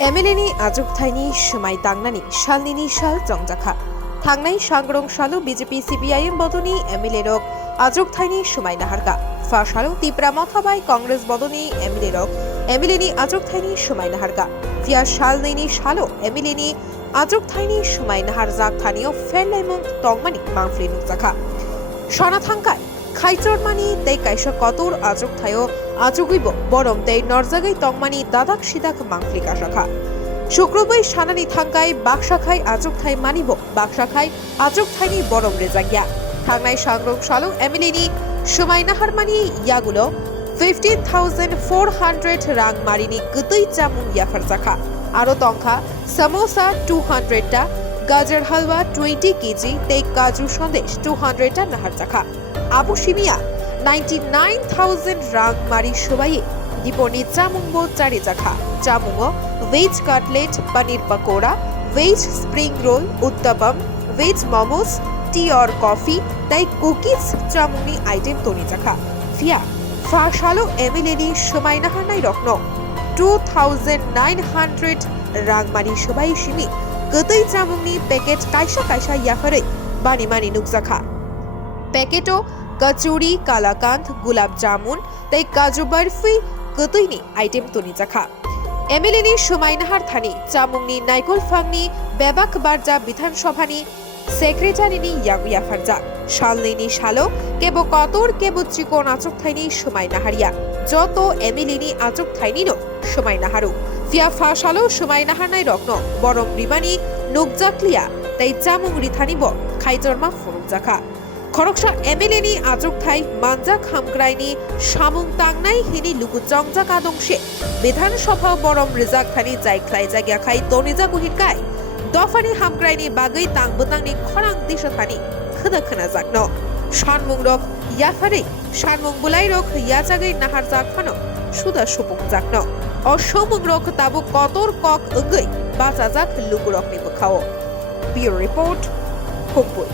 एमएलएनि achukthaiनि swmai tangnani shalnini shal nukjakha thangnai sangrong shalu BJP CPIM bodoni MLA rok achukthaiनि swmai naharga fashalu tipra mothabai Congress bodoni MLA rok एमएलएनि achukthaiनि swmai naharga fia shalnini shalo एमएलएनि achukthaiनि swmai naharjak thaniyo fellemung tongmani mangfli nukjakha shona thangkai khaichormani tei kaisa kotor achukthaiyo achugibo borom tei norjagai tongmani dadak sidak mangfli kasakha শুক্রবার সানানি থাঙ্গাই বাকশাখাই achukthai মানিব বাকশাখাই achukthaiনি বরম রেজাগিয়া থাংনাই সাংরং সালং এমএলএনি swmai nahar mani ইয়াগুলো 15,400 রাং মারিনি গতই চামুং ইয়াফার জাখা আরো তংখা সামোসা 200 টা গাজর halwa 20 KG তেই কাজু সন্দেশ 200 টা নাহার জাখা আবু সিমিয়া 99,000 রাং মারি সবাইয়ে দীপনি চামুংবো চারি জাখা চামুংও veg cutlet paneer pakora veg spring roll uttapam veg momos tea और কফি তাই কুকিজ চামুংনি আইটেম তনি জাখা ফিয়া ফাশালো এমএলএনি swmai nahar nai রকন 2,900 রাংমানি সবাই সিমি গতই চামুংনি প্যাকেট কাইসা কাইসা ইয়াফারে বানি মানি নুকজাখা প্যাকেটও কচুরি কালাকান্দ গুলাব জামুন তাই কাজু barfi গতইনি item Toni জাখা এমএলএনি swmai nahar thani চামুংনি নাইকল ফাংনি বেবাক বারজা বিধানসভানি সেক্রেটারিনি ইয়াগুয়া ফারজা শালনিনি শালো কেবো কতর কেবো চিকন achukthaiনি swmai naharia যত এমএলএনি achukthaiনিনো swmai naharu ফিয়া ফাশালো swmai nahar নাই রকন বরম রিবানি নুকজাকলিয়া তাই চামুং রিথানিব খাইচরমা ফুরুকজাখা খরকসা এমএলএনি achukthai মানজা খামগ্রাইনি সামুং তাংনাই হিনি লুকুচংজা কাদংশে বিধানসভা বরম রিজাক থানি জাইখ্লাই জাগিয়া খাই তনিজা গুহিরকাই দফানি হামগ্রাইনি বাগৈ তাংবতাংনি খরাং দিশা থানি খদা খনা জাকনো সানমুং রক ইয়াফারে সানমুং বুলাই রক ইয়াজাগৈ নাহার জাকফানো সুদা সুপুং জাকনো অসমুং রক তাবু কতর কক অঙ্গৈ বাঁচা জাক লুকুরকনি বখাও। Bureau report, খুম্পুই।